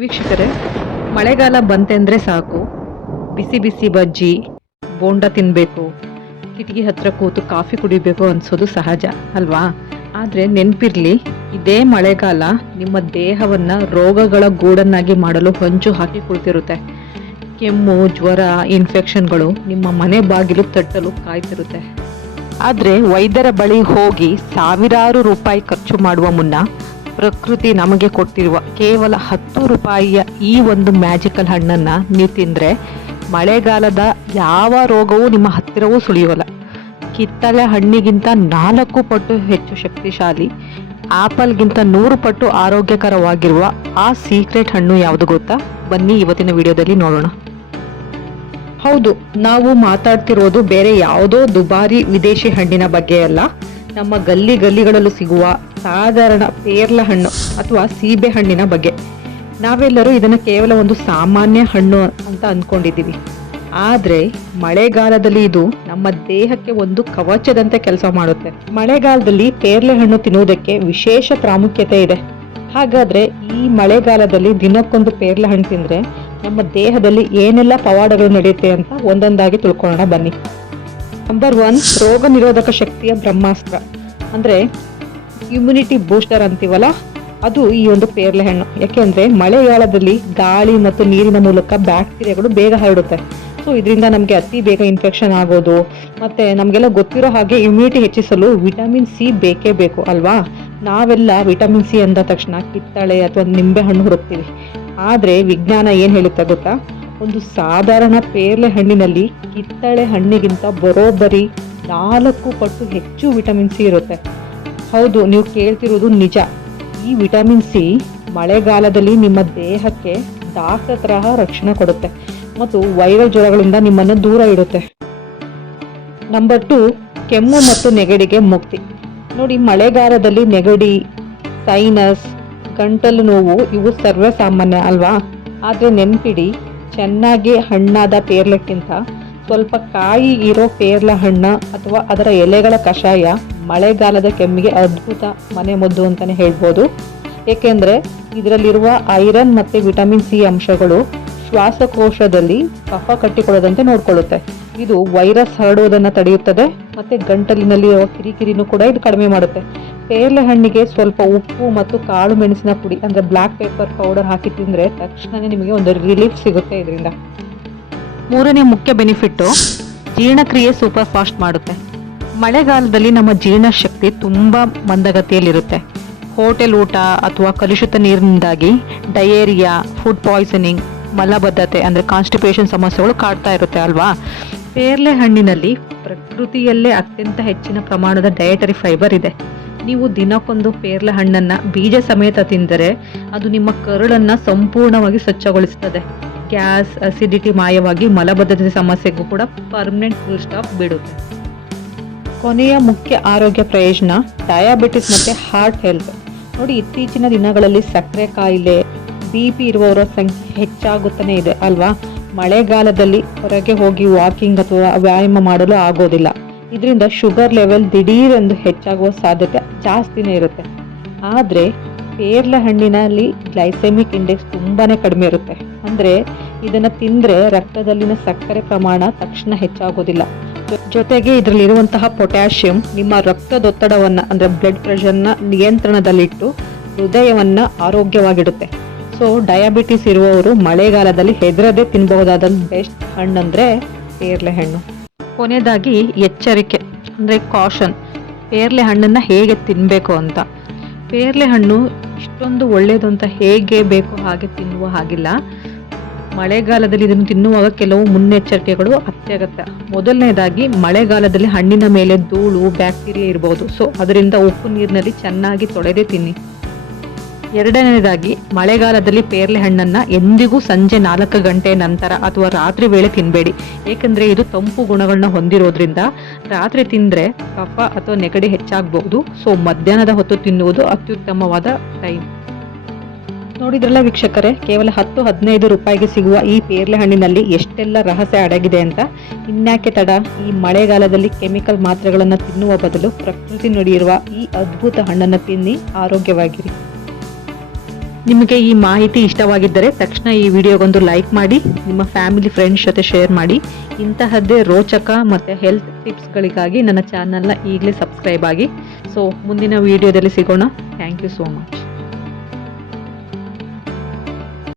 ವೀಕ್ಷಕರೇ, ಮಳೆಗಾಲ ಬಂತೆಂದರೆ ಸಾಕು, ಬಿಸಿ ಬಿಸಿ ಬಜ್ಜಿ ಬೋಂಡ ತಿನ್ನಬೇಕು, ಕಿಟಕಿ ಹತ್ರ ಕೂತು ಕಾಫಿ ಕುಡಿಬೇಕು ಅನಿಸೋದು ಸಹಜ ಅಲ್ವಾ. ಆದರೆ ನೆನಪಿರಲಿ, ಇದೇ ಮಳೆಗಾಲ ನಿಮ್ಮ ದೇಹವನ್ನು ರೋಗಗಳ ಗೂಡನ್ನಾಗಿ ಮಾಡಲು ಹೊಂಚು ಹಾಕಿ ಕುಳಿತಿರುತ್ತೆ. ಕೆಮ್ಮು, ಜ್ವರ, ಇನ್ಫೆಕ್ಷನ್ಗಳು ನಿಮ್ಮ ಮನೆ ಬಾಗಿಲು ತಟ್ಟಲು ಕಾಯ್ತಿರುತ್ತೆ. ಆದರೆ ವೈದ್ಯರ ಬಳಿ ಹೋಗಿ ಸಾವಿರಾರು ರೂಪಾಯಿ ಖರ್ಚು ಮಾಡುವ ಮುನ್ನ ಪ್ರಕೃತಿ ನಮಗೆ ಕೊಟ್ಟಿರುವ ಕೇವಲ 10 ರೂಪಾಯಿಯ ಈ ಒಂದು ಮ್ಯಾಜಿಕಲ್ ಹಣ್ಣನ್ನು ನೀವು ತಿಂದರೆ ಮಳೆಗಾಲದ ಯಾವ ರೋಗವೂ ನಿಮ್ಮ ಹತ್ತಿರವೂ ಸುಳಿಯೋಲ್ಲ. ಕಿತ್ತಳೆ ಹಣ್ಣಿಗಿಂತ 4 ಪಟ್ಟು ಹೆಚ್ಚು ಶಕ್ತಿಶಾಲಿ, ಆಪಲ್ಗಿಂತ 100 ಪಟ್ಟು ಆರೋಗ್ಯಕರವಾಗಿರುವ ಆ ಸೀಕ್ರೆಟ್ ಹಣ್ಣು ಯಾವುದು ಗೊತ್ತಾ? ಬನ್ನಿ ಇವತ್ತಿನ ವಿಡಿಯೋದಲ್ಲಿ ನೋಡೋಣ. ಹೌದು, ನಾವು ಮಾತಾಡ್ತಿರೋದು ಬೇರೆ ಯಾವುದೋ ದುಬಾರಿ ವಿದೇಶಿ ಹಣ್ಣಿನ ಬಗ್ಗೆ ಅಲ್ಲ. ನಮ್ಮ ಗಲ್ಲಿಗಳಲ್ಲೂ ಸಿಗುವ ಸಾಧಾರಣ ಪೇರ್ಲ ಹಣ್ಣು ಅಥವಾ ಸೀಬೆ ಹಣ್ಣಿನ ಬಗ್ಗೆ. ನಾವೆಲ್ಲರೂ ಇದನ್ನು ಕೇವಲ ಒಂದು ಸಾಮಾನ್ಯ ಹಣ್ಣು ಅಂತ ಅಂದ್ಕೊಂಡಿದ್ದೀವಿ. ಆದರೆ ಮಳೆಗಾಲದಲ್ಲಿ ಇದು ನಮ್ಮ ದೇಹಕ್ಕೆ ಒಂದು ಕವಚದಂತೆ ಕೆಲಸ ಮಾಡುತ್ತೆ. ಮಳೆಗಾಲದಲ್ಲಿ ಪೇರ್ಲೆ ಹಣ್ಣು ತಿನ್ನುವುದಕ್ಕೆ ವಿಶೇಷ ಪ್ರಾಮುಖ್ಯತೆ ಇದೆ. ಹಾಗಾದರೆ ಈ ಮಳೆಗಾಲದಲ್ಲಿ ದಿನಕ್ಕೊಂದು ಪೇರ್ಲೆ ಹಣ್ಣು ತಿಂದರೆ ನಮ್ಮ ದೇಹದಲ್ಲಿ ಏನೆಲ್ಲ ಪವಾಡಗಳು ನಡೆಯುತ್ತೆ ಅಂತ ಒಂದೊಂದಾಗಿ ತಿಳ್ಕೊಳ್ಳೋಣ ಬನ್ನಿ. ನಂಬರ್ 1, ರೋಗ ನಿರೋಧಕ ಶಕ್ತಿಯ ಬ್ರಹ್ಮಾಸ್ತ್ರ, ಅಂದರೆ ಇಮ್ಯುನಿಟಿ ಬೂಸ್ಟರ್ ಅಂತೀವಲ್ಲ, ಅದು ಈ ಒಂದು ಪೇರ್ಲೆ ಹಣ್ಣು. ಯಾಕೆಂದರೆ ಮಳೆಗಾಲದಲ್ಲಿ ಗಾಳಿ ಮತ್ತು ನೀರಿನ ಮೂಲಕ ಬ್ಯಾಕ್ಟೀರಿಯಾಗಳು ಬೇಗ ಹರಡುತ್ತೆ. ಸೊ ಇದರಿಂದ ನಮಗೆ ಅತಿ ಬೇಗ ಇನ್ಫೆಕ್ಷನ್ ಆಗೋದು, ಮತ್ತು ನಮಗೆಲ್ಲ ಗೊತ್ತಿರೋ ಹಾಗೆ ಇಮ್ಯುನಿಟಿ ಹೆಚ್ಚಿಸಲು ವಿಟಮಿನ್ ಸಿ ಬೇಕೇ ಬೇಕು ಅಲ್ವಾ. ನಾವೆಲ್ಲ ವಿಟಮಿನ್ ಸಿ ಅಂದ ತಕ್ಷಣ ಕಿತ್ತಳೆ ಅಥವಾ ನಿಂಬೆ ಹಣ್ಣು ಹುಡುಕ್ತೀವಿ. ಆದರೆ ವಿಜ್ಞಾನ ಏನು ಹೇಳುತ್ತೆ ಗೊತ್ತಾ? ಒಂದು ಸಾಧಾರಣ ಪೇರ್ಲೆ ಹಣ್ಣಿನಲ್ಲಿ ಕಿತ್ತಳೆ ಹಣ್ಣಿಗಿಂತ ಬರೋಬ್ಬರಿ 4 ಪಟ್ಟು ಹೆಚ್ಚು ವಿಟಮಿನ್ ಸಿ ಇರುತ್ತೆ. ಹೌದು, ನೀವು ಕೇಳ್ತಿರೋದು ನಿಜ. ಈ ವಿಟಮಿನ್ ಸಿ ಮಳೆಗಾಲದಲ್ಲಿ ನಿಮ್ಮ ದೇಹಕ್ಕೆ ಡಾಕ್ಟರ್ ತರಹ ರಕ್ಷಣೆ ಕೊಡುತ್ತೆ ಮತ್ತು ವೈರಲ್ ಜ್ವರಗಳಿಂದ ನಿಮ್ಮನ್ನು ದೂರ ಇಡುತ್ತೆ. ನಂಬರ್ 2, ಕೆಮ್ಮು ಮತ್ತು ನೆಗಡಿಗೆ ಮುಕ್ತಿ. ನೋಡಿ, ಮಳೆಗಾಲದಲ್ಲಿ ನೆಗಡಿ, ಸೈನಸ್, ಗಂಟಲು ನೋವು ಇವು ಸರ್ವೇ ಸಾಮಾನ್ಯ ಅಲ್ವಾ. ಆದರೆ ನೆನ್ಪಿಡಿ, ಚೆನ್ನಾಗಿ ಹಣ್ಣಾದ ಪೇರ್ಲೆಕ್ಕಿಂತ ಸ್ವಲ್ಪ ಕಾಯಿ ಇರೋ ಪೇರ್ಲ ಹಣ್ಣ ಅಥವಾ ಅದರ ಎಲೆಗಳ ಕಷಾಯ ಮಳೆಗಾಲದ ಕೆಮ್ಮಿಗೆ ಅದ್ಭುತ ಮನೆಮದ್ದು ಅಂತಲೇ ಹೇಳ್ಬೋದು. ಏಕೆಂದರೆ ಇದರಲ್ಲಿರುವ ಐರನ್ ಮತ್ತು ವಿಟಮಿನ್ ಸಿ ಅಂಶಗಳು ಶ್ವಾಸಕೋಶದಲ್ಲಿ ಕಫ ಕಟ್ಟಿಕೊಳ್ಳದಂತೆ ನೋಡ್ಕೊಳ್ಳುತ್ತೆ. ಇದು ವೈರಸ್ ಹರಡುವುದನ್ನು ತಡೆಯುತ್ತದೆ ಮತ್ತು ಗಂಟಲಿನಲ್ಲಿರುವ ಕಿರಿಕಿರಿನೂ ಕೂಡ ಇದು ಕಡಿಮೆ ಮಾಡುತ್ತೆ. ಪೇರ್ಲೆ ಹಣ್ಣಿಗೆ ಸ್ವಲ್ಪ ಉಪ್ಪು ಮತ್ತು ಕಾಳು ಮೆಣಸಿನ ಪುಡಿ ಅಂದರೆ ಬ್ಲ್ಯಾಕ್ ಪೇಪರ್ ಪೌಡರ್ ಹಾಕಿ ತಿಂದರೆ ತಕ್ಷಣ ನಿಮಗೆ ಒಂದು ರಿಲೀಫ್ ಸಿಗುತ್ತೆ ಇದರಿಂದ. 3ನೇ ಮುಖ್ಯ ಬೆನಿಫಿಟ್ಟು, ಜೀರ್ಣಕ್ರಿಯೆ ಸೂಪರ್ ಫಾಸ್ಟ್ ಮಾಡುತ್ತೆ. ಮಳೆಗಾಲದಲ್ಲಿ ನಮ್ಮ ಜೀರ್ಣಶಕ್ತಿ ತುಂಬ ಮಂದಗತಿಯಲ್ಲಿರುತ್ತೆ. ಹೋಟೆಲ್ ಊಟ ಅಥವಾ ಕಲುಷಿತ ನೀರಿನಿಂದಾಗಿ ಡಯೇರಿಯಾ, ಫುಡ್ ಪಾಯ್ಸನಿಂಗ್, ಮಲಬದ್ಧತೆ ಅಂದರೆ ಕಾನ್ಸ್ಟಿಪೇಷನ್ ಸಮಸ್ಯೆಗಳು ಕಾಡ್ತಾ ಇರುತ್ತೆ ಅಲ್ವಾ. ಪೇರ್ಲೆ ಹಣ್ಣಿನಲ್ಲಿ ಪ್ರಕೃತಿಯಲ್ಲೇ ಅತ್ಯಂತ ಹೆಚ್ಚಿನ ಪ್ರಮಾಣದ ಡಯಟರಿ ಫೈಬರ್ ಇದೆ. ನೀವು ದಿನಕ್ಕೊಂದು ಪೇರ್ಲೆ ಹಣ್ಣನ್ನು ಬೀಜ ಸಮೇತ ತಿಂದರೆ ಅದು ನಿಮ್ಮ ಕರುಳನ್ನು ಸಂಪೂರ್ಣವಾಗಿ ಸ್ವಚ್ಛಗೊಳಿಸುತ್ತದೆ. ಗ್ಯಾಸ್, ಅಸಿಡಿಟಿ ಮಾಯವಾಗಿ ಮಲಬದ್ಧತೆ ಸಮಸ್ಯೆಗೂ ಕೂಡ ಪರ್ಮನೆಂಟ್ ಫುಲ್ ಸ್ಟಾಪ್ ಬಿಡುತ್ತೆ. ಕೊನೆಯ ಮುಖ್ಯ ಆರೋಗ್ಯ ಪ್ರಯೋಜನ, ಡಯಾಬಿಟಿಸ್ ಮತ್ತು ಹಾರ್ಟ್ ಹೆಲ್ತ್. ನೋಡಿ, ಇತ್ತೀಚಿನ ದಿನಗಳಲ್ಲಿ ಸಕ್ಕರೆ ಕಾಯಿಲೆ, BP ಇರುವವರ ಸಂಖ್ಯೆ ಹೆಚ್ಚಾಗುತ್ತಾನೆ ಇದೆ ಅಲ್ವಾ. ಮಳೆಗಾಲದಲ್ಲಿ ಹೊರಗೆ ಹೋಗಿ ವಾಕಿಂಗ್ ಅಥವಾ ವ್ಯಾಯಾಮ ಮಾಡಲು ಆಗೋದಿಲ್ಲ. ಇದರಿಂದ ಶುಗರ್ ಲೆವೆಲ್ ದಿಢೀರೆಂದು ಹೆಚ್ಚಾಗುವ ಸಾಧ್ಯತೆ ಜಾಸ್ತಿನೇ ಇರುತ್ತೆ. ಆದರೆ ಪೇರ್ಲೆ ಹಣ್ಣಿನಲ್ಲಿ ಗ್ಲೈಸೆಮಿಕ್ ಇಂಡೆಕ್ಸ್ ತುಂಬಾ ಕಡಿಮೆ ಇರುತ್ತೆ. ಅಂದರೆ ಇದನ್ನು ತಿಂದರೆ ರಕ್ತದಲ್ಲಿನ ಸಕ್ಕರೆ ಪ್ರಮಾಣ ತಕ್ಷಣ ಹೆಚ್ಚಾಗೋದಿಲ್ಲ. ಜೊತೆಗೆ ಇದರಲ್ಲಿರುವಂತಹ ಪೊಟ್ಯಾಷಿಯಂ ನಿಮ್ಮ ರಕ್ತದೊತ್ತಡವನ್ನು ಅಂದರೆ ಬ್ಲಡ್ ಪ್ರೆಷರ್ನ ನಿಯಂತ್ರಣದಲ್ಲಿಟ್ಟು ಹೃದಯವನ್ನು ಆರೋಗ್ಯವಾಗಿಡುತ್ತೆ. ಸೊ ಡಯಾಬಿಟಿಸ್ ಇರುವವರು ಮಳೆಗಾಲದಲ್ಲಿ ಹೆದರದೆ ತಿನ್ನಬಹುದಾದ ಬೆಸ್ಟ್ ಹಣ್ಣು ಅಂದರೆ ಪೇರ್ಲೆ ಹಣ್ಣು. ಕೊನೆಯದಾಗಿ ಎಚ್ಚರಿಕೆ ಅಂದರೆ ಕಾಷನ್, ಪೇರ್ಲೆ ಹಣ್ಣನ್ನು ಹೇಗೆ ತಿನ್ನಬೇಕು ಅಂತ. ಪೇರ್ಲೆ ಹಣ್ಣು ಇಷ್ಟೊಂದು ಒಳ್ಳೆಯದು ಅಂತ ಹೇಗೆ ಬೇಕು ಹಾಗೆ ತಿನ್ನುವ ಹಾಗಿಲ್ಲ. ಮಳೆಗಾಲದಲ್ಲಿ ಇದನ್ನು ತಿನ್ನುವಾಗ ಕೆಲವು ಮುನ್ನೆಚ್ಚರಿಕೆಗಳು ಅತ್ಯಗತ್ಯ. ಮೊದಲನೇದಾಗಿ, ಮಳೆಗಾಲದಲ್ಲಿ ಹಣ್ಣಿನ ಮೇಲೆ ಧೂಳು, ಬ್ಯಾಕ್ಟೀರಿಯಾ ಇರಬಹುದು. ಸೊ ಅದರಿಂದ ಉಪ್ಪು ನೀರಿನಲ್ಲಿ ಚೆನ್ನಾಗಿ ತೊಳೆದೇ ತಿನ್ನಿ. ಎರಡನೇದಾಗಿ, ಮಳೆಗಾಲದಲ್ಲಿ ಪೇರ್ಲೆ ಹಣ್ಣನ್ನು ಎಂದಿಗೂ ಸಂಜೆ 4 ಗಂಟೆ ನಂತರ ಅಥವಾ ರಾತ್ರಿ ವೇಳೆ ತಿನ್ನಬೇಡಿ. ಏಕೆಂದರೆ ಇದು ತಂಪು ಗುಣಗಳನ್ನ ಹೊಂದಿರೋದ್ರಿಂದ ರಾತ್ರಿ ತಿಂದರೆ ಕಫ ಅಥವಾ ನೆಗಡಿ ಹೆಚ್ಚಾಗಬಹುದು. ಸೊ ಮಧ್ಯಾಹ್ನದ ಹೊತ್ತು ತಿನ್ನುವುದು ಅತ್ಯುತ್ತಮವಾದ ಟೈಮ್. ನೋಡಿದ್ರಲ್ಲ ವೀಕ್ಷಕರೇ, ಕೇವಲ 10-15 ರೂಪಾಯಿಗೆ ಸಿಗುವ ಈ ಪೇರ್ಲೆ ಹಣ್ಣಿನಲ್ಲಿ ಎಷ್ಟೆಲ್ಲ ರಹಸ್ಯ ಅಡಗಿದೆ ಅಂತ. ಇನ್ಯಾಕೆ ತಡ, ಈ ಮಳೆಗಾಲದಲ್ಲಿ ಕೆಮಿಕಲ್ ಮಾತ್ರೆಗಳನ್ನು ತಿನ್ನುವ ಬದಲು ಪ್ರಕೃತಿ ನುಡಿಯಿರುವ ಈ ಅದ್ಭುತ ಹಣ್ಣನ್ನು ತಿನ್ನಿ ಆರೋಗ್ಯವಾಗಿರಿ. ನಿಮಗೆ ಈ ಮಾಹಿತಿ ಇಷ್ಟವಾಗಿದ್ದರೆ ತಕ್ಷಣ ಈ ವಿಡಿಯೋಗೊಂದು ಲೈಕ್ ಮಾಡಿ, ನಿಮ್ಮ ಫ್ಯಾಮಿಲಿ ಫ್ರೆಂಡ್ಸ್ ಜೊತೆ ಶೇರ್ ಮಾಡಿ. ಇಂತಹದ್ದೇ ರೋಚಕ ಮತ್ತು ಹೆಲ್ತ್ ಟಿಪ್ಸ್ಗಳಿಗಾಗಿ ನನ್ನ ಚಾನಲ್ನ ಈಗಲೇ ಸಬ್ಸ್ಕ್ರೈಬ್ ಆಗಿ. ಸೊ ಮುಂದಿನ ವಿಡಿಯೋದಲ್ಲಿ ಸಿಗೋಣ. Thank you so much.